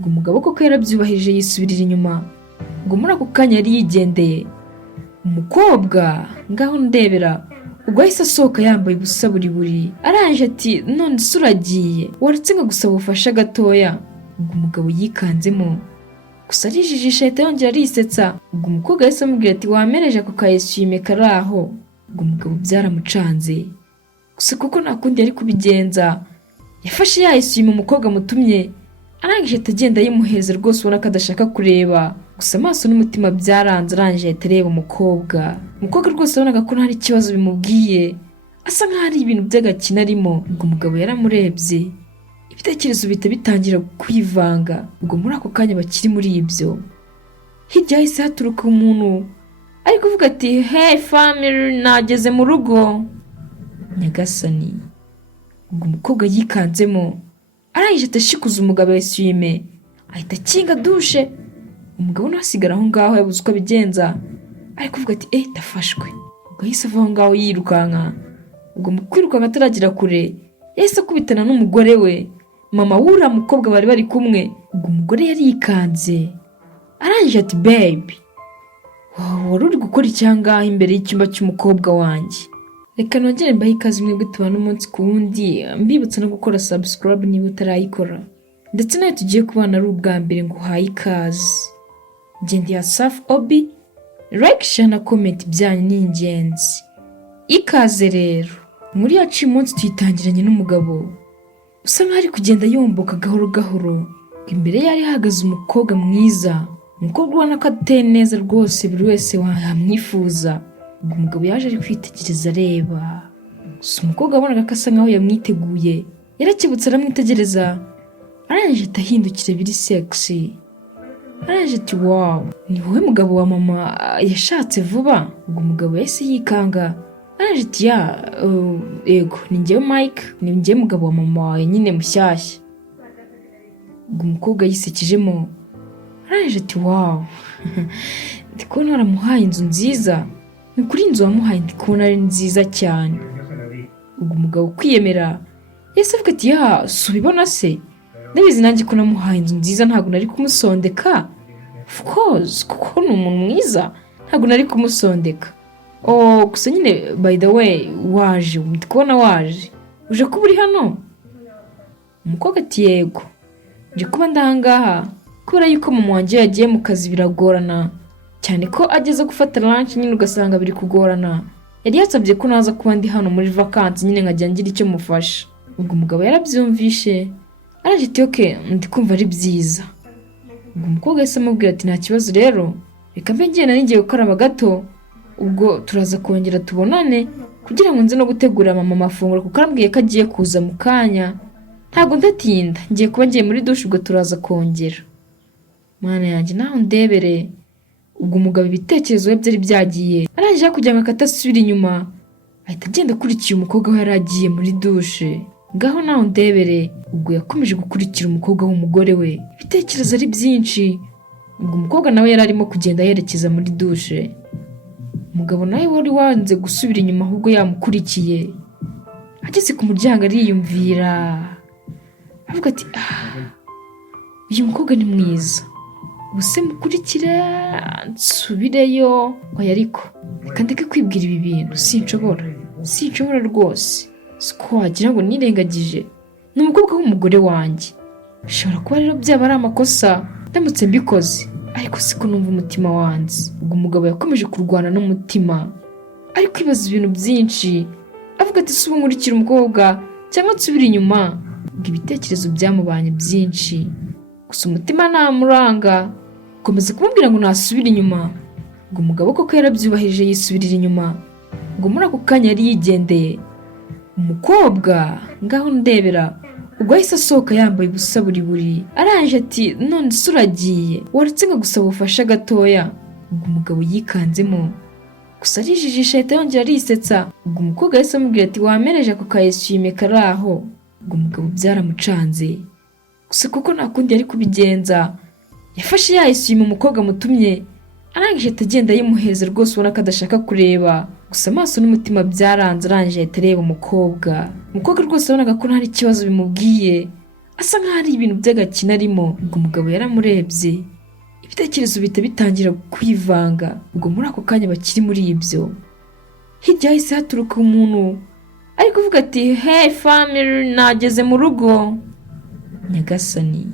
ngo umugabo koko yarabyubahirije yisubirira inyuma ngo muri ako kanya yari yigendeye. Umukobwa ngaho ndebera ubwo yahise asohoka yambaye ubusa buri aranje ati none se uragiye waretse ngo gusaba ubufasha gatoya. Ubwo umugabo yikanzemo gusa arijijisha ahita yongera arisetsa. Ubwo umukobwa yahise amubwira ati wamereje ako kayeswime kari aho. Ubwo umugabo byaramucanze gusa kuko nta kundi yari kubigenza yafashe yayeswime umukobwa mutumye arangije atagenda yimuheza rwose ubona ko adashaka kureba. Gusa amaso n'umutima byaranze arangije ahita areba umukobwa rwose abonaga ko nta kibazo bimubwiye asa nkaho ari ibintu by'agakina arimo. Ubwo umugabo yaramurebye ibitekerezo bihita bitangira kwivanga. Ubwo muri ako kanya bakiri muri ibyo hirya hahise haturuka umuntu ari kuvuga ati hey family nageze mu rugo nyagasani. Ubwo umukobwa yikanzemo arangije atashikuza umugabo yeswime ahita akinga dushe. Umugabo nasigara aho ngaho yabuze uko abigenza ari kuvuga ati tafashwe. Ubwo yahise ava aho ngaho yirukanka. Ubwo mu kwirukanka ataragira kure yahise akubitana n'umugore we mama w'uriya mukobwa bari bari kumwe. Ubwo umugore yari yikanze arangije ati baby wari uri gukora icyangaha imbere y'icyumba cy'umukobwa wanjye. Reka nongere mbahe ikaze mwebwe tubana umunsi ku wundi mbibutsa no gukora subscribe niba utarayikora ndetse nawe tugiye kubana ari ubwa mbere ngo uhaye ikaze. Gendi ya Safi Obi like share na comment byanyu ni ingenzi. Ikaze rero muri yacu umunsi tuyitangiranye n'umugabo usa nkaho ari kugenda yomboka gahoro gahoro. Imbere yari hahagaze umukobwa mwiza umukobwa ubona ko ateye neza rwose buri wese wamwifuza. Ubwo umugabo yaje ari kwitegereza areba gusa umukobwa abonaga ko asa nkaho yamwiteguye yarakibutse aramwitegereza arangije atahindukire biri sexy arangije ati wow ni wowe mugabo wa mama yashatse vuba. Ubwo umugabo yahise yikanga arangije ati yego ni njyewe Mike ni njyewe mugabo wa mama wawe nyine mushyashya. Ubwo umukobwa yisekejemo arangije ati wow ndi kubona waramuhaye inzu nziza ni kuri inzu wamuhaye ndi kubona ari nziza cyane. Ubwo umugabo kwiyemera yahise avuga ati subibona se ndabizi nanjye ko namuhaye inzu nziza ntabwo nari kumusondeka of course kuko ni umuntu mwiza ntabwo nari kumusondeka. Gusa nyine by the way waje ndi kubona waje uje kuba uri hano. Umukobwa ati yego nje kuba ndahangaha kubera yuko mama wanjye yagiye mu kazi biragorana cyane ko ageze gufata lunch nyine ugasanga biri kugorana. Yari yatsabye ko naza kuba ndi hano muri vacances nyine nkajya ngira icyo mufasha. Ubwo umugabo yarabyumvishe araje ati okay ndi kumva ari byiza. Ubwo umukobwa yahise amubwira ati nta kibazo rero reka mbe ngiye ngiye gukaraba gato ubwo turaza kongera tubonane kugira ngo nze no gutegura mama amafunguro kuko arambwiye ko agiye kuza mu kanya ntabwo ndatinda ngiye kuba ngiye muri douche ubwo turaza kongera. Mana yanjye naho ndebere. Ubwo umugabo ibitekerezo bye byari byagiye arangije kugira ngo akatasubira inyuma ahita agenda akurikiye umukobwa we yaragiye muri douche. Ngaho naho ndebere. Ubwo yakomeje gukurikira umukobwa w'umugore we ibitekerezo ari byinshi. Ubwo umukobwa nawe yari arimo kugenda yerekeza muri douche. Umugabo nawe wari wanze gusubira inyuma ahubwo yamukurikiye. Ageze ku muryango ariyumvira avuga ati uyu mukobwa ni mwiza ubuse mukurikire nsubireyo. Oya ariko reka ndeke kwibwira ibi bintu sinshobora rwose siko wagira ngo nirengagije ni umukobwa w'umugore wanjye. Bishobora kuba rero byaba ari amakosa ndamutse mbikoze ariko siko numva umutima wanjye. Ubwo umugabo yakomeje kurwana n'umutima ari kwibaza ibintu byinshi avuga ati suba nkurikira umukobwa cyangwa nsubira inyuma. Ubwo ibitekerezo byamubanye byinshi gusa umutima ntamuranga komeza kumubwira ngo nasubira inyuma. Ubwo umugabo koko yarabyubahirije yisubirira inyuma. Ubwo muri ako kanya yari yigendeye. Umukobwa ngaho ndebera ubwo yahise asohoka yambaye ubusa buri arangije ati none se uragiye waretse ngo gusaba ubufasha gatoya. Ubwo umugabo yikanzemo gusa arijijisha ahita yongera arisetsa. Ubwo umukobwa yahise amubwira ati wamereje ako kayeswime kari aho. Ubwo umugabo byaramucanze gusa kuko nta kundi yari kubigenza yafashe yayeswime umukobwa mutumye arangije atagenda yimuheza rwose ubona ko adashaka kureba. Gusa amaso n'umutima byaranze arangije ahita areba umukobwa rwose abonaga ko nta kibazo bimubwiye asa nkaho ari ibintu by'agakina arimo. Ubwo umugabo yaramurebye, ibitekerezo bihita bitangira kwivanga. Ubwo muri ako kanya bakiri muri ibyo, hirya hahise haturuka umuntu ari kuvuga ati hey family, nageze mu rugo. Nyagasani,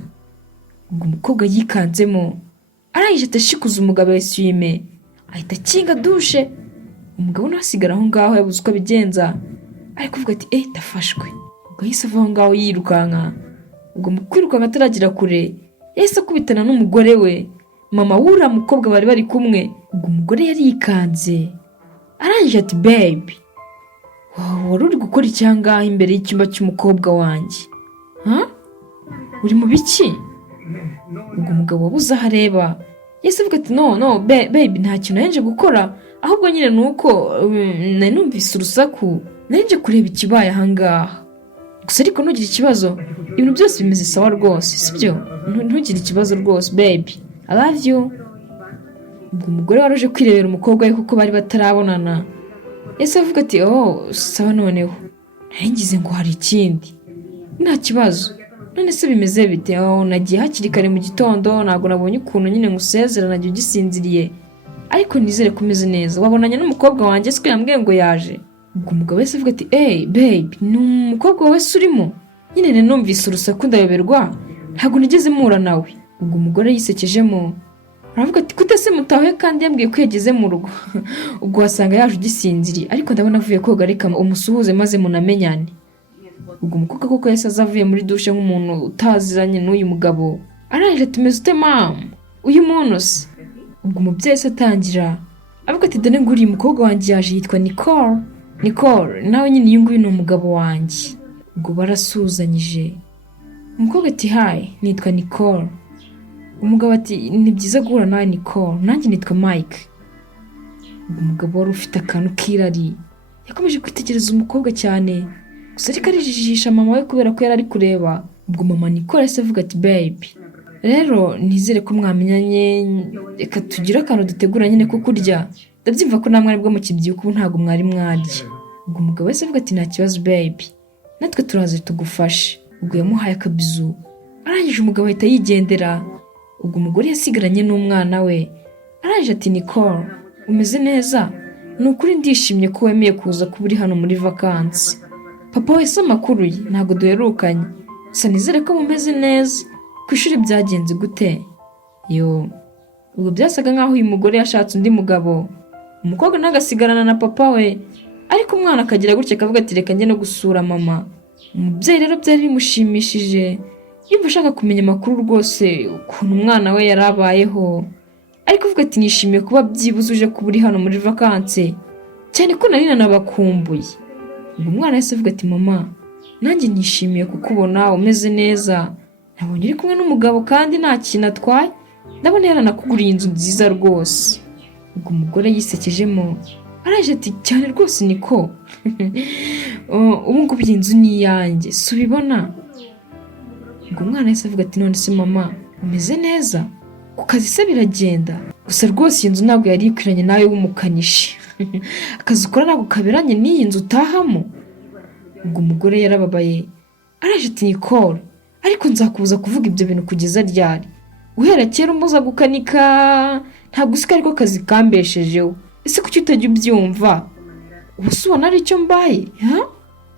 ubwo umukobwa yikanzemo arangije atashikuza umugabo eswime, ahita akinga dushe. Umugabo nasigara aho ngaho yabuze uko abigenza, ari kuvuga ati ndafashwe. Ubwo yahise ava aho ngaho yirukanka. Ubwo mu kwirukanka ataragira kure, yahise akubitana n'umugore we, mama w'uriya mukobwa bari bari kumwe. Ubwo umugore yari yikanze arangije ati baby, wari uri gukora icyangahe imbere y'icyumba cy'umukobwa wanjye? Uri mu biki? Ubwo umugabo wabuze aho areba yahise avuga ati no baby, nta kintu naje gukora, ahubwo nyine nuko nari numvise urusaku, naje kureba ikibaye aha ngaha. Gusa ariko ntugire ikibazo, ibintu byose bimeze sawa rwose, sibyo? Ntugire ikibazo rwose baby, I love you. Ubwo umugore waraje kwirebera umukobwa we kuko bari batarabonana, yahise avuga ati sawa, noneho naringize ngo hari ikindi. Nta kibazo, none se bimeze bite? Nagiye hakiri kare mu gitondo, ntabwo nabonye ukuntu nyine ngusezera, nagiye ugisinziriye, ariko nizere ko umeze neza. Wabonanye n'umukobwa wanjye siko yambwiye ngo yaje? Ubwo umugabo wese avuga ati baby, ni umukobwa wese urimo? Nyine numvise urusaku ndayoberwa, ntabwo nigeze mpura nawe. Ubwo umugore yisekejemo aravuga ati kute se mutahuye kandi yambwiye ko yageze mu rugo? Ubwo wasanga yaje ugisinziriye, ariko ndabona avuye koga, reka umusuhuze maze munamenyane. Ubwo umukobwa koko yahise aza avuye muri dushe nk'umuntu utaziranye n'uyu mugabo, arangije ati meze ute mama, uyu muntu se? Ubwo umubyeyi se atangira avuga ati dore nguriye umukobwa wanjye yaje, yitwa Nicole, nawe nyine uyu nguyu ni umugabo wanjye. Ubwo barasuzanyije, umukobwa ati hi, nitwa Nicole. Umugabo ati ni byiza guhura nawe Nicole, nanjye nitwa Mike. Ubwo umugabo wari ufite akantu k'irari yakomeje kwitegereza umukobwa cyane, gusa ariko arijijisha mama we kubera ko yari ari kureba. Ubwo mama Nicole yahise avuga ati baby, rero nizere ko mwamenyanye, reka tugire akantu dutegura nyine ko kurya, ndabyumva ko namwe aribwo mukibyuka, ubu ntabwo mwari mwarya. Ubwo umugabo wese avuga ati nta kibazo baby, natwe turaza tugufashe. Ubwo yamuhaye akabizu, arangije umugabo ahita yigendera. Ubwo umugore yasigaranye n'umwana we, arangije ati Nicole, umeze neza? Ni ukuri ndishimye ko wemeye kuza kuba uri hano muri vakansi. Papa wese amakuru ye ntabwo duherukanye, gusa nizere ko mumeze neza. Ku ishuri byagenze gute? Ubwo byasaga nkaho uyu mugore yashatse undi mugabo, umukobwa nagasigarana na papa we, ariko umwana akagira gutya akavuga ati reka njye no gusura mama. Umubyeyi rero byari bimushimishije, yumva ashaka kumenya amakuru rwose ukuntu umwana we yarabayeho, ariko avuga ati nishimiye kuba byibuze uje kuba uri hano muri vakansi, cyane ko nari nanabakumbuye. Ubwo umwana yahise avuga ati mama, nanjye nishimiye kukubona umeze neza, nabonye uri kumwe n'umugabo kandi nta kintu atwaye, ndabona yaranakuguriye inzu nziza rwose. Ubwo umugore yisekejemo arangije ati cyane rwose niko ubu ngubu iyi nzu ni iyanjye, si ubibona? Ubwo umwana yahise avuga ati none se mama umeze neza, ku kazi se biragenda? Gusa rwose iyi nzu ntabwo yari ikwiranye nawe w'umukanishi akazi ukora ntabwo kaberanye n'iyi nzu utahamo. Ubwo umugore yarababaye arangije ati Nicole, ariko nzakubuza kuvuga ibyo bintu kugeza ryari? Guhera kera umuza gukanika, ntabwo usika ariko kazi kambeshejeho, ese kuki utajya ubyumva? Ubu se ubona ari icyo mbaye?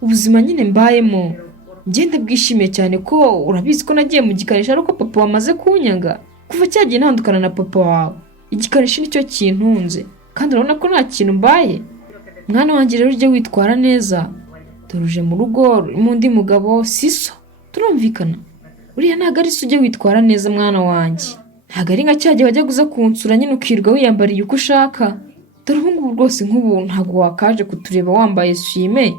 Ubuzima nyine mbayemo ngenda bwishimiye cyane ko urabizi ko nagiye mu gikarisha ariko papa wamaze kunyanga. Kuva cyagiye ntandukana na papa wawe, igikarisha nicyo kintunze, kandi urabona ko nta kintu mbaye. Mwana wanjye rero ujye witwara neza, turuje mu rugo mu undi mugabo siso, turumvikana? Uriya ntabwo ari se, ujye witwara neza mwana wanjye, ntabwo ari nka cyagiye wajya guza kunsura nyine ukirwa wiyambariye uko ushaka. Dore ubu ngubu rwose nk'ubu ntabwo wakaje kutureba wambaye swime,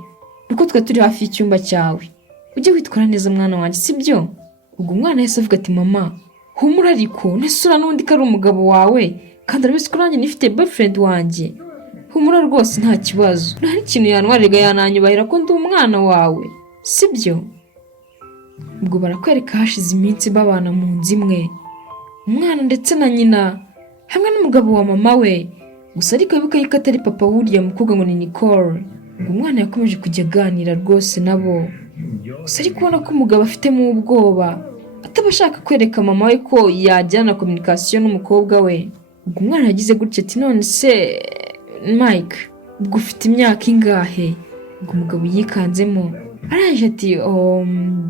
nuko twe turi hafi y'icyumba cyawe. Ujye witwara neza mwana wanjye, sibyo? Ubwo umwana yahise avuga ati mama humura, ariko nesura n'undi ko ari umugabo wawe, kandi arabizi ko nanjye nifite boyfriend wanjye. Humura rwose nta kibazo, nta n'ikintu yantwarira yananyubahira ko ndi umwana wawe, sibyo? Ubwo barakwereka hashize iminsi babana mu nzu imwe, umwana ndetse na nyina hamwe n'umugabo wa mama we, gusa ariko wibuka atari papa w'uriya mukobwa ngo ni Nicole. Ubwo umwana yakomeje kujya aganira rwose nabo, gusa ari kubona ko umugabo afitemo ubwoba atabashaka kwereka mama we ko yajyana communication n'umukobwa we. Ubwo umwana yagize gutya ati none se Mike ubwo ufite imyaka ingahe? Ubwo umugabo yikanzemo araje ati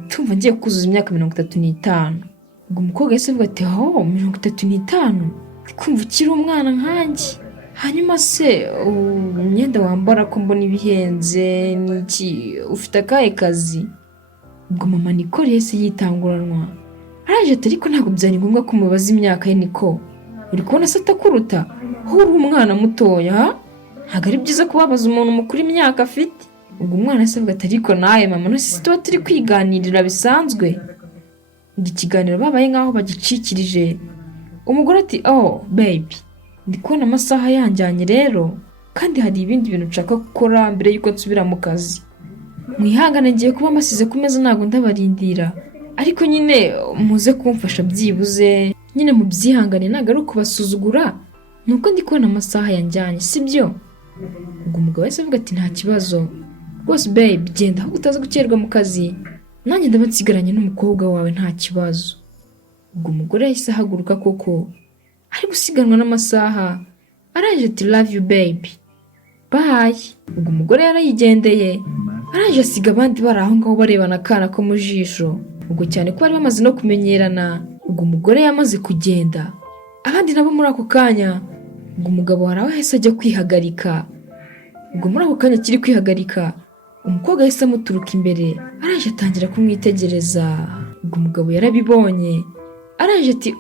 tumva ngiye kuzuza imyaka 35. Ubwo umukobwa yase avuga ati 35 kumva ukiri umwana nkanjye. Hanyuma se imyenda wambara ko mbona ibihenze niki ufite akahe kazi? Ubwo mama Nicole yese yitanguranwa araje ati ariko ntabwo byari ngombwa ko mubaza imyaka ye Niko, uri kubona se atakuruta aho uri umwana mutoya, ntabwo ari byiza kubabaza umuntu mukuru imyaka afite. Ubwo umwana yase avuga ati ariko nawe mama no sisi tuba turi kwiganirira bisanzwe. Ikiganiro babaye nkaho bagicikirije. Umugore ati baby ndi kubona amasaha yanjyanye rero kandi hari ibindi bintu nshaka gukora mbere yuko nsubira mu kazi. Mwihangane ngiye kuba masize ku meza ntago ndabarindira, ariko nyine muze kumfasha byibuze nyine mu byihangane ntago ari ukubasuzugura nuko ndi kubona amasaha yanjyanye sibyo. Ubwo umugabo wese avuga ati nta kibazo rwose babe genda aho utaza gukererwa mu kazi, nanjye ndabansigaranye n'umukobwa wawe nta kibazo. Ubwo umugore yahise ahaguruka koko ari gusiganwa n'amasaha araje ati love you baby bye. Ubwo umugore yarayigendeye araje asiga abandi bari aho ngaho barebana akana ko mu jisho. Ubwo cyane ko bari bamaze no kumenyerana. Ubwo umugore yamaze kugenda abandi nabo muri ako kanya ubwo umugabo hari aho yahise ajya kwihagarika. Ubwo muri ako kanya kiri kwihagarika umukobwa yahise amuturuka imbere araje atangira kumwitegereza. Ubwo umugabo yarabibonye araje ati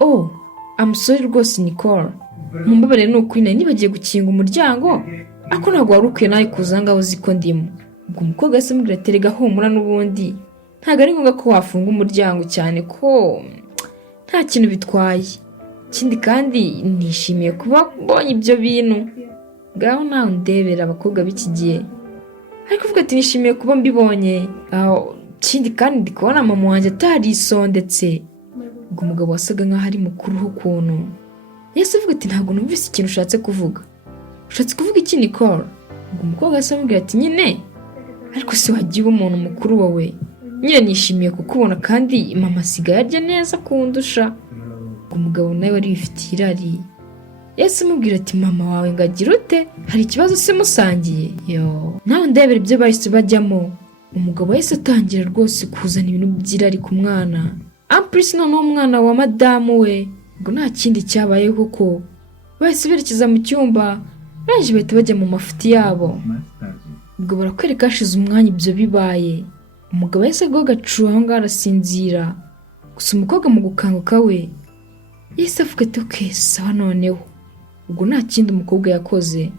I'm sorry rwose Nicole, mumbabarire n'ukuri nari nibagiye gukinga umuryango ako ntabwo wari ukwiye nawe kuza ngaho uziko ndimo. Ubwo umukobwa yahise amubwira ati rega humura n'ubundi ntabwo ari ngombwa ko wafunga umuryango cyane ko nta kintu bitwaye, ikindi kandi nishimiye kuba mbonye ibyo bintu ngaho nawe ndebera abakobwa b'iki gihe. Ariko uvuga ati nishimiye kuba mbibonye ikindi kandi ndi kubona mama wanjye atarisondetse. Ubwo umugabo wasaga nkaho ari mukuru ukuntu yahise avuga ati ntabwo numvise ikintu ushatse kuvuga, ushatse kuvuga iki Nicole? Ubwo umukobwa yahise amubwira ati nyine ariko se wagiye umuntu mukuru wowe, nyine nishimiye kukubona kandi mama asigaye arya neza kundusha. Ubwo umugabo nawe wari wifitiye irari yahise amubwira ati mama wawe ngagira ute, hari ikibazo se musangiye? Nawe ndebera ibyo bahise bajyamo. Umugabo yahise atangira rwose kuzana ibintu by'irari ku mwana. Ampulisi noneho umwana wa madamu we ngo nta kindi cyabaye kuko bahise berekeza mu cyumba baje bahita bajya mu mafuti yabo. Ubwo barakwereka hashize umwanya ibyo bibaye. Umugabo yahise agacuha aho ngaho arasinzira, gusa umukobwa mu gukanguka we yahise avuga ati sawa noneho. Ubwo nta kindi umukobwa yakoze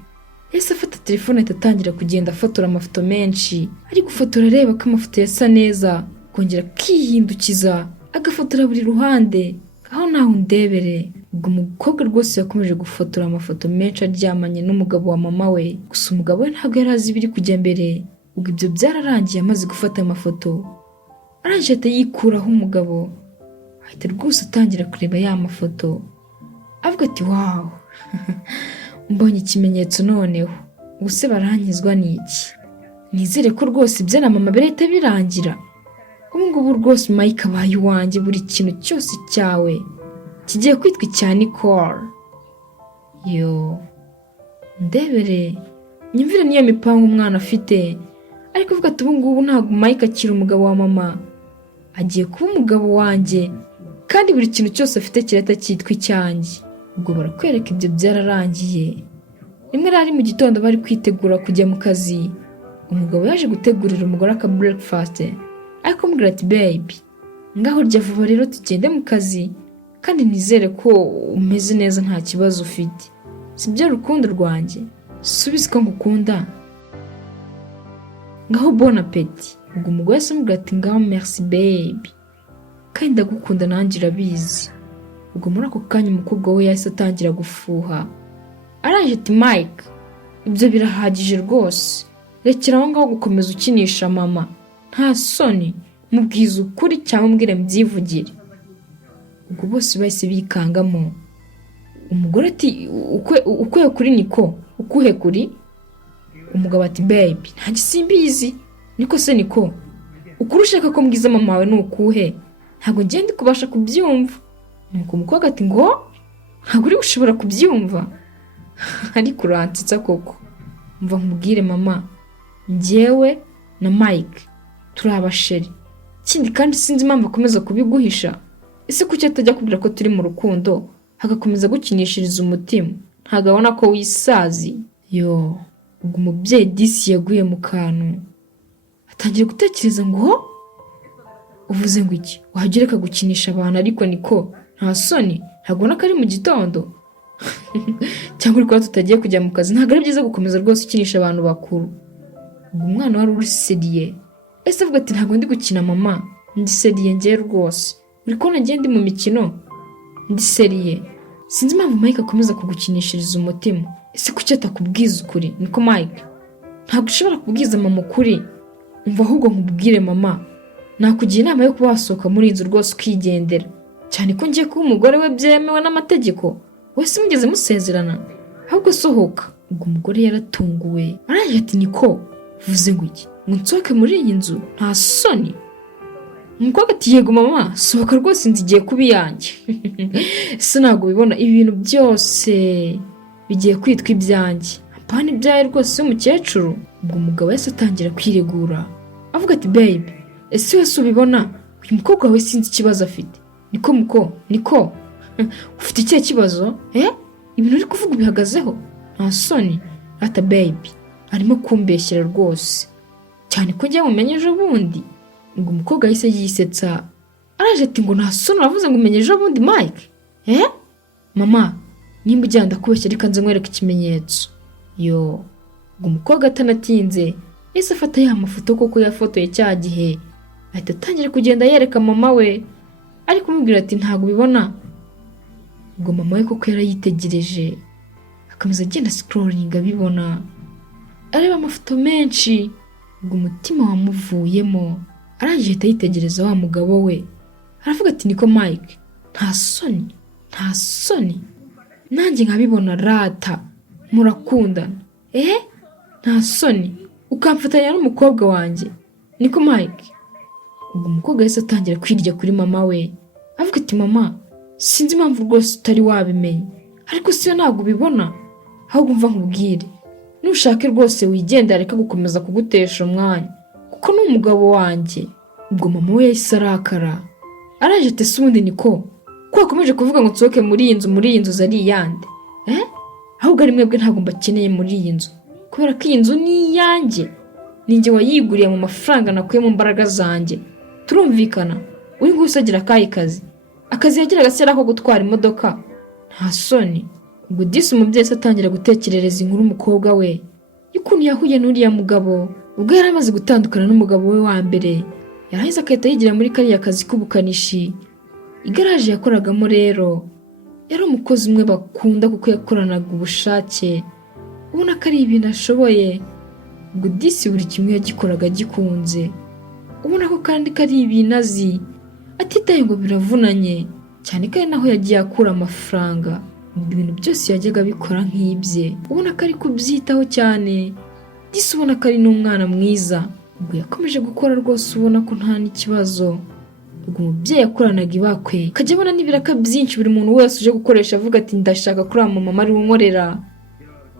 yahise afata telefone ahita atangira kugenda afotora amafoto menshi, ari gufotora areba ko amafoto yasa neza, kongera akihindukiza agafotora buri ruhande aho naho ndebere. Ubwo umukobwa rwose yakomeje gufotora amafoto menshi aryamanye n'umugabo wa mama we, gusa umugabo we ntabwo yari azi ibiri kujya mbere. Ubwo ibyo byararangiye amaze gufata amafoto araje ahita yikuraho umugabo ahita rwose atangira kureba ya mafoto avuga ati wow mbonye ikimenyetso noneho ubuse baranyizwa n'iki, nizere ko rwose ibyo na mama birahita birangira. Ubu ngubu rwose Mike abaye iwanjye, buri kintu cyose cyawe kigiye kwitwa icya Nicole. Ndebere nyumvire niyo mipango umwana afite, ariko uvuga ati ubu ngubu ntabwo Mike akiri umugabo wa mama, agiye kuba umugabo wanjye kandi buri kintu cyose afite kirahita cyitwa icyanjye. Ubwo barakwereka ibyo byararangiye. Rimwe rari mu gitondo bari kwitegura kujya mu kazi, umugabo yaje gutegurira umugore aka breakfast ariko amubwira ati baby ngaho rya vuba rero tugende mu kazi kandi nizere ko umeze neza nta kibazo ufite, sibyo rukundo rwanjye, subiza ko ngukunda, ngaho bon appétit. Ubwo umugore amubwira ati ngaho merci baby kandi ndagukunda nanjye urabizi. Ubwo muri ako kanya umukobwa we yahise atangira gufuha araje ati Mike ibyo birahagije rwose, rekera aho ngaho gukomeza ukinisha mama, nta soni, mubwiza ukuri cyangwa umbwire mbyivugire. Ubwo bose bahise bikangamo. Umugore ati ukwe kuri Niko, ukuhe kuri? Umugabo ati baby nta gisimbizi. Niko se Niko ukuri ushaka ko mbwiza mama wawe ni ukuhe? Ntabwo ngende kubasha kubyumva. Nuko umukobwa ati ngo ntabwo uri gushobora kubyumva. Ariko urantitsa koko. Mva nkubwire mama, njyewe na Mike turi abasheri. Ikindi kandi sinzi impamvu akomeza kubiguhisha. Ese kuki atajya kubwira ko turi mu rukundo hagakomeza gukinishiriza umutima? Ntabwo abona ko wisazi. Yo, ubwo umubyeyi disi yaguye mu kantu, atangiye gutekereza ngo uvuze ngo iki? Wahagera akagukinisha abantu ariko niko nta soni? Ntabwo ubona ko ari mu gitondo? Cyangwa uri kuba tutagiye kujya mu kazi? Ntabwo ari byiza gukomeza rwose ukinisha abantu bakuru. Ubwo umwana wari uri seriye ese avuga ati ntabwo ndi gukina mama, ndi seriye njye rwose. Uri kubona njye ndi mu mikino, ndi seriye. Sinzi impamvu Mike akomeza kugukinishiriza umutima. Ese kuki atakubwiza ukuri? Niko Mike, ntabwo ushobora kubwiza mama ukuri. Umva ahubwo nkubwire mama, nakugira inama yo kuba wasohoka muri inzu rwose ukigendera, cyane ko ngiye kuba umugore we byemewe n'amategeko. Wese mugeze musezerana, ahubwo sohoka. Ubwo umugore yaratunguwe arangije ati niko vuze ngo iki? Ngo nsohoke muri iyi nzu? Nta soni? Umukobwa ati yego mama, sohoka rwose inzu igiye kuba iyanjye. Ese ntabwo ubibona ibintu byose bigiye kwitwa ibyanjye? Apana ibyaye rwose umukecuru. Ubwo umugabo yahise atangira kwiregura avuga ati babe, ese wese ubibona uyu mukobwa wawe sinzi ikibazo afite. Niko ufite ikihe kibazo? Ibintu uri kuvuga ubihagazeho? Nta soni? Ata babe arimo kumbeshyera rwose, cyane ko njye mumenye ejo bundi. Ngo umukobwa yahise yisetsa araje ati ngo nta soni uravuze ngo umenye ejo bundi Mike? Mama, nimba ujyana ndakubeshya reka nze nkwereke ikimenyetso. Yo, ngo umukobwa atanatinze yahise afata ya mafoto koko yafotoye cya gihe, ahita atangira kugenda yereka mama we, ari kumubwira ati ntabwo ubibona? Ubwo mama we koko yarayitegereje akomeza agenda scrolling abibona, areba amafoto menshi. Ubwo umutima wamuvuyemo arangije ahita yitegereza wa mugabo we aravuga ati niko Mike, nta soni? Nanjye nkabibona rata, murakundana. Nta soni ukamfatanya n'umukobwa wanjye? Niko Mike? Ubwo umukobwa yahise atangira kwirya kuri mama we avuga ati mama, sinzi impamvu rwose utari wabimenye, ariko siyo ntabwo ubibona. Ahubwo umva nkubwire, nushake rwose wigendera reka gukomeza kugutesha umwanya, kuko ni umugabo wanjye. Ubwo mama we yahise arakara araje ati ese ubundi niko ko wakomeje kuvuga ngo nsohoke muri iyi nzu zari iyande? Ahubwo ari mwebwe ntabwo mbakeneye muri iyi nzu, kubera ko iyi nzu ni iyanjye. Ninjye wayiguriye mu mafaranga nakuye mu mbaraga zanjye. Turumvikana? Uri gusa agira akazi yagiraga se ko gutwara imodoka? Nta soni? Ubwo disi umubyeyi atangira gutekerereza inkuru umukobwa we y'ukuntu yahuye n'uriya mugabo ubwo yari amaze gutandukana n'umugabo we wa mbere. Yarahise akahita yigira muri kariya kazi k'ubukanishi. Igaraje yakoragamo rero yari umukozi umwe bakunda kuko yakoranaga ubushake, ubona ko ari ibintu ashoboye. Ubwo disi buri kimwe yagikoraga gikunze, ubona ko kandi kari ibintu azi atitaye ngo biravunanye, cyane ko ari naho yagiye akura amafaranga. Ibintu byose yajyaga bikora nk'ibye, ubona ko ari kubyitaho cyane. Disi ubona ko ari n'umwana mwiza. Ubwo yakomeje gukora rwose ubona ko nta n'ikibazo. Ubwo umubyeyi yakoranaga ibakwe akajya abona n'ibiraka byinshi buri muntu wese uje gukoresha avuga ati ndashaka kuri mama ari unkorera.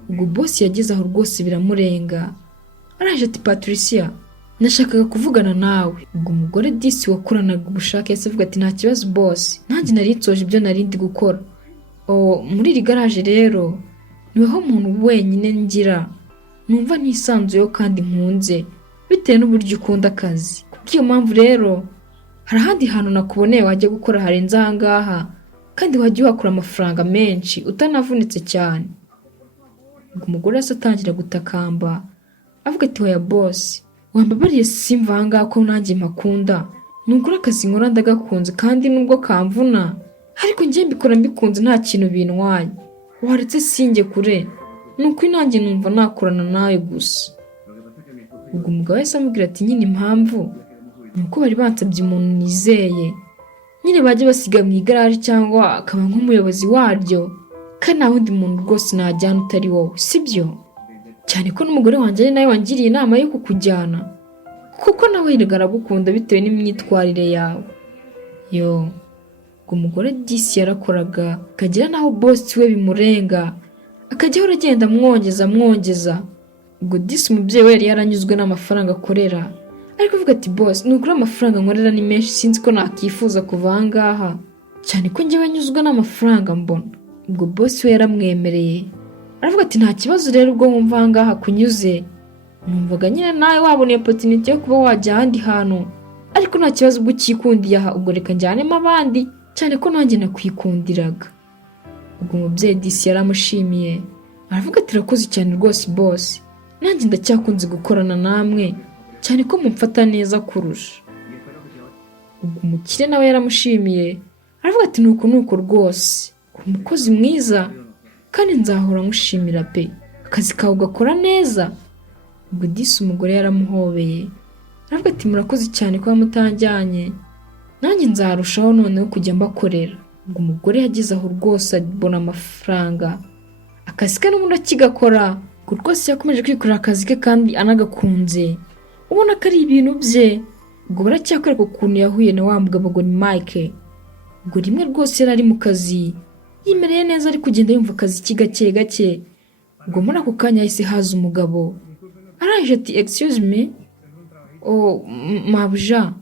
Ubwo boss yageze aho rwose biramurenga araje ati Patricia, nashakaga kuvugana nawe. Ubwo umugore disi wakoranaga ubushake yase avuga ati nta kibazo boss, nanjye naritsoje ibyo narindi gukora. Muri iri garaje rero niho umuntu wenyine ngira numva nisanzuyeho kandi nkunze bitewe n'uburyo ukunda akazi. Kubw'iyo mpamvu rero hari ahandi hantu nakuboneye wajya gukora harenze aha ngaha, kandi wajya wakura amafaranga menshi utanavunitse cyane. Ubwo umugore yase atangira gutakamba avuga ati oya boss, wambabariye simva aha ngaha ko nanjye mpakunda. Nukuri akazi nkora ndagakunze kandi nubwo kamvuna, ariko njye mbikora mbikunze nta kintu bintwaye. Waretse sinjye kure, nuko nanjye numva nakorana nawe gusa. Ubwo umugabo yahise amubwira ati nyine impamvu nuko bari bansabye umuntu nizeye, nyine bajya basiga mu igaraje cyangwa akaba nk'umuyobozi waryo, kandi nta wundi muntu rwose najyana utari wowe, sibyo? Cyane ko n'umugore wanjye ari nawe wangiriye inama yo kukujyana, kuko nawe yirega aragukunda bitewe n'imyitwarire yawe. Yo, ubwo umugore disi yarakoraga akagira naho boss we bimurenga akajya ahora agenda amwongeza. Ubwo disi umubyeyi we yari yaranyuzwe n'amafaranga akorera, ariko avuga ati boss nugura amafaranga nkorera ni menshi, sinzi ko nakifuza kuva aha ngaha, cyane ko njyewe nyuzwe n'amafaranga mbona. Ubwo boss we yaramwemereye, aravuga ati nta kibazo rero ubwo wumva aha ngaha kunyuze, numvaga nyine nawe waboneye opportunity yo kuba wajya ahandi hantu, ariko nta kibazo ubwo ukikundiye aha, ubwo reka njyanemo abandi, cyane ko nanjye nakwikundiraga. Ubwo umubyeyi disi yaramushimiye, aravuga ati urakoze cyane rwose boss, nanjye ndacyakunze gukorana namwe, cyane ko mumfata neza kurusha. Ubwo umukire nawe yaramushimiye, aravuga ati nuko rwose uri umukozi mwiza kandi nzahora nkushimira pe, akazi kawe ugakora neza. Ubwo disi umugore yaramuhobeye, aravuga ati murakoze cyane kuba mutanjyanye, nanjye nzarushaho noneho kujya mbakorera. Ubwo umugore yagize aho rwose abona amafaranga, akazi ke n'ubundi akigakora, ubwo rwose yakomeje kwikorera akazi ke kandi anagakunze, ubona ko ari ibintu bye. Ubwo baracyakwereka ukuntu yahuye na wa mugabo ngo ni Mike. Ubwo rimwe rwose yari ari mu kazi yimereye neza, ari kugenda yumva akazi gake. Ubwo muri ako kanya yahise haza umugabo, araje ati excuse me, mabuja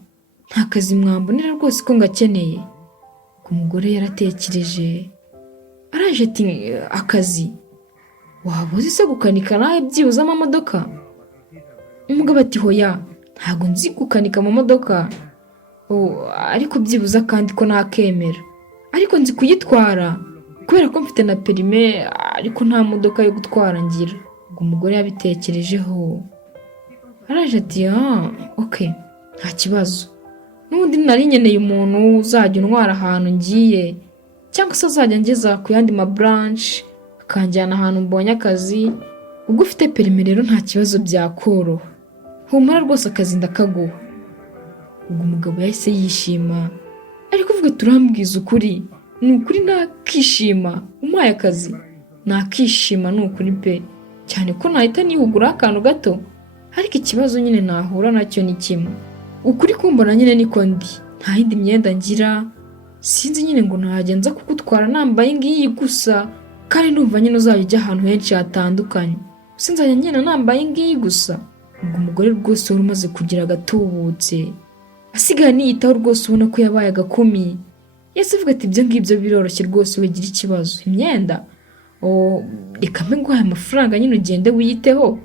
nta kazi mwambonera rwose ko ngakeneye. Ubwo umugore yaratekereje, araje ati akazi waba uzi se gukanika nawe byibuze amamodoka? Umugabo ati hoya ntago nzi gukanika amamodoka, ariko byibuze kandi ko nakemera, ariko nzi kuyitwara kubera ko mfite na perime, ariko nta modoka yo gutwara ngira. Ubwo umugore yabitekerejeho, araje ati okay nta kibazo, n'ubundi nari nkeneye umuntu uzajya untwara ahantu ngiye, cyangwa se azajya ngeza ku yandi ma branch akanjyana ahantu mbonye akazi. Ubwo ufite perime rero nta kibazo byakoroha, humura rwose akazi ndakaguha. Ubwo umugabo yahise yishima, ariko uvuga turambwiza ukuri, ni ukuri nakishima umpaye akazi, nakishima ni ukuri pe, cyane ko nahita nihugura akantu gato, ariko ikibazo nyine nahura nacyo ni kimwe, ukuri kumbona nyine niko ndi, nta yindi myenda ngira, sinzi nyine ngo nagenza kugutwara nambaye ngiyi gusa, kandi numva nyine uzajya ujya ahantu henshi hatandukanye, sinzajya nyine nambaye ngiyi gusa. Ubwo umugore rwose wari umaze kugira agatubutse, asigaye niyitaho rwose, ubona ko yabaye agakumi. Yese avuga ati ibyo ngibyo biroroshye rwose, wigira ikibazo imyenda, reka mbe nguhaye amafaranga nyine ugende wiyiteho,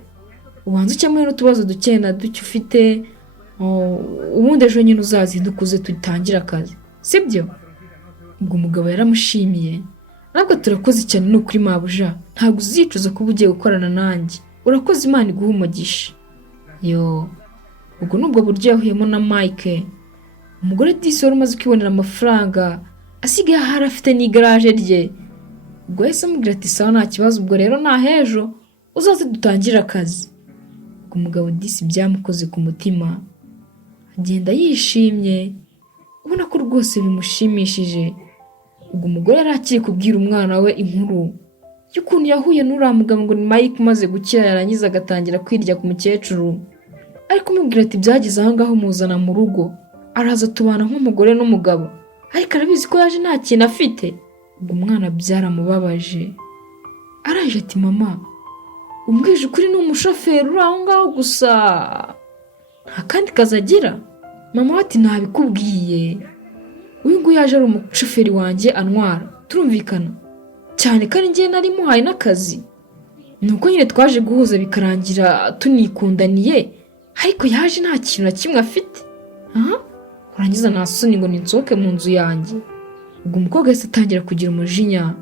ubanza ukemure n'utubazo duke na duke ufite, ubundi ejo nyine uzazinduka uze tutangire akazi, sibyo? Ubwo umugabo yaramushimiye, ntabwo turakoze cyane ni ukuri mabuja, ntabwo uzicuza kuba ugiye gukorana nanjye, urakoze Imana iguha umugisha. Yo, ubwo nubwo buryo yahuyemo na Mike. Umugore disi wari umaze kwibonera amafaranga, asigaye ahari afite n'igaraje rye. Ubwo yahise amubwira ati sawa nta kibazo, ubwo rero nta hejo uzaze dutangire akazi. Ubwo umugabo disi byamukoze ku mutima, agenda yishimye, ubona ko rwose bimushimishije. Ubwo umugore yari akiri kubwira umwana we inkuru y'ukuntu yahuye n'uriya mugabo ngo ni Mike umaze gukira, yarangiza agatangira kwirya ku mukecuru, ariko umubwira ati byageze aho ngaho muzana mu rugo, araza tubana nk'umugore n'umugabo, ariko arabizi ko yaje nta kintu afite. Ubwo umwana byaramubabaje, araje ati mama umbwije ukuri ni umushoferi uri aho ngaho gusa, nta kandi kazi agira? Mama we ati ntabikubwiye, uyu nguyu yaje ari umushoferi wanjye antwara, turumvikana cyane kandi njye nari muhaye n'akazi, nuko nyine twaje guhuza bikarangira tunikundaniye, ariko yaje nta kintu na kimwe afite. Urangiza nta soni ngo ninsohoke mu nzu yanjye. Ubwo umukobwa yahise atangira kugira umujinya,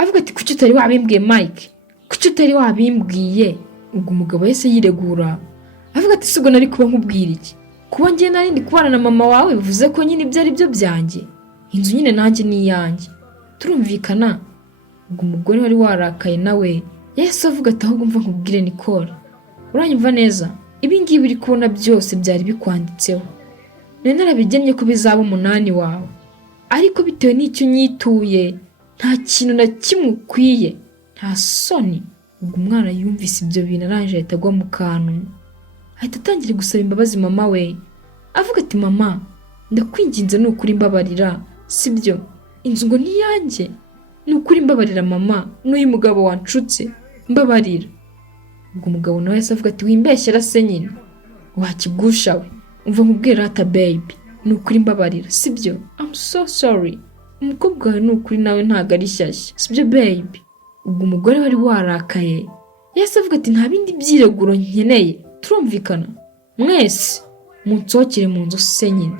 avuga ati kuki utari wabimbwiye Mike, kuki utari wabimbwiye? Ubwo umugabo yahise yiregura, avuga ati sigo nari kuba nkubwira iki, kuba njye nari ndi kubana na mama wawe bivuze ko nyine ibyo ari byo byanjye, inzu nyine nanjye ni iyanjye, turumvikana? Ubwo umugore wari warakaye nawe yahise avuga ati ahubwo mva nkubwire Nicole, uranyumva neza, ibi ngibi uri kubona byose byari bikwanditseho, nari narabigennye ko bizaba umunani wawe, ariko bitewe n'icyo nyituye nta kintu na kimwe ukwiye, nta soni. Ubwo umwana yumvise ibyo bintu arangije ahita agwa mu kantu, ahita atangira gusaba imbabazi mama we avuga ati mama ndakwinginze n'ukuri mbabarira sibyo inzu ngo ni yanjye n'ukuri mbabarira mama n'uyu mugabo wanshutse mbabarira. Ubwo umugabo nawe avuga ati wimbeshyera se nyine wakigusha we umva nkubwira ata baby n'ukuri mbabarira sibyo I'm so sorry umukobwa wawe n'ukuri nawe ntago ari shyashya sibyo baby. Ubwo umugore wari warakaye avuga ati nta bindi byireguro nkeneye turumvikana mwese munsohokere mu nzu se nyine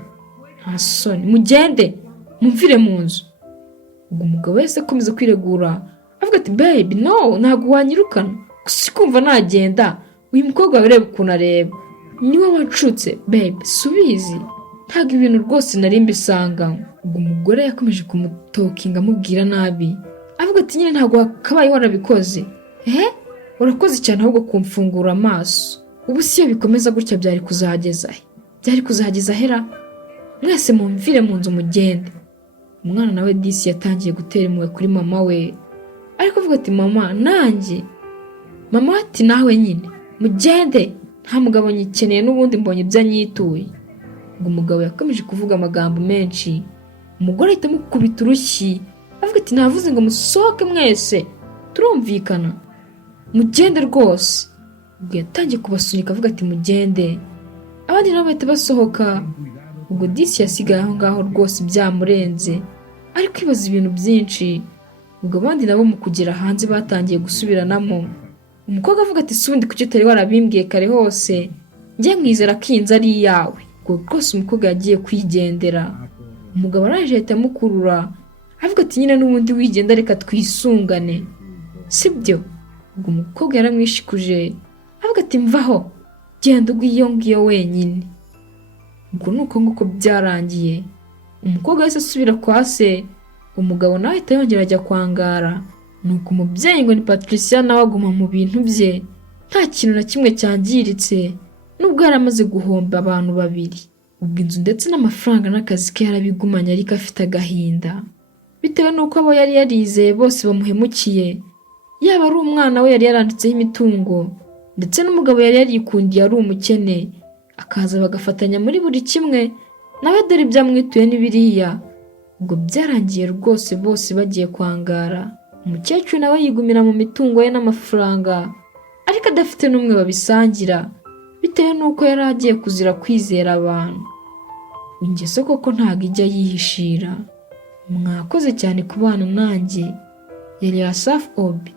nta soni mugende mumvire mu nzu. Ubwo umugabo akomeza kwiregura avuga ati baby no ntago wanyirukana gusa kumva nagenda uyu mukobwa bareba ukuntu areba niwe wanshutse baby subizi ntago ibintu rwose nari mbisanga. Ubwo umugore yakomeje kumutokinga amubwira nabi avuga ati nyine ntago wakabaye warabikoze urakoze cyane ahubwo kumfungura amaso ubu siyo bikomeza gutya byari kuzageza hera mwese mumvire mu nzu mugende. Umwana nawe disi yatangiye gutera impuhwe kuri mama we ariko avuga ati mama nanjye mama ati nawe nyine mugende nta mugabo nyikeneye n'ubundi mbonye ibyo anyituye. Ubwo umugabo yakomeje kuvuga amagambo menshi umugore ahita amukubita urushyi avuga ati navuze ngo musohoke mwese turumvikana mugende rwose. Ubwo yatangiye kubasunika avuga ati mugende abandi nabo bahita basohoka. Ubwo disi yasigaye aho ngaho rwose byamurenze ari kwibaza ibintu byinshi. Ubwo abandi nabo mu kugera hanze batangiye gusubiranamo umukobwa avuga ati sundi kuki utari warabimbwiye kare hose njye mwizera ko inzu ari iyawe. Ubwo rwose umukobwa yagiye kwigendera umugabo araje ahita amukurura avuga ati nyine n'ubundi wigenda reka twisungane sibyo. Ubwo umukobwa yaramwishikuje avuga ati mvaho genda ugiyo ngiyo wenyine. Ubwo nuko nguko byarangiye umukobwa yahise asubira kwa se umugabo nawe ahita yongera ajya kwangara. Nuko umubyeyi ngo ni Patricia nawe aguma mu bintu bye nta kintu na kimwe cyangiritse nubwo yaramaze guhomba abantu babiri. Ubwo inzu ndetse n'amafaranga n'akazi ke yarabigumanye ariko afite agahinda bitewe nuko abo yari yarizeye bose bamuhemukiye yaba ari umwana we yari yaranditseho imitungo ndetse n'umugabo yari yarikundiye ari umukene akaza bagafatanya muri buri kimwe nawe dore ibyamwituye n'ibiriya. Ubwo byarangiye rwose bose bagiye kwangara umukecuru nawe yigumira mu mitungo ye n'amafaranga ariko adafite n'umwe babisangira bitewe nuko yari agiye kuzira kwizera abantu. Ingeso koko ntago ijya yihishira. Mwakoze cyane kubana nanjye yari Asaf Obi.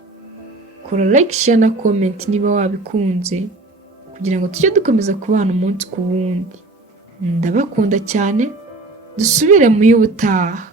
Kora like share na comment niba wabikunze kugira ngo tujye dukomeza kubana umunsi ku wundi. Ndabakunda cyane dusubire mu y'ubutaha.